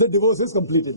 the divorce is completed.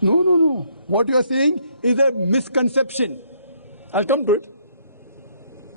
No, no, no. What you are saying is a misconception. I'll come to it.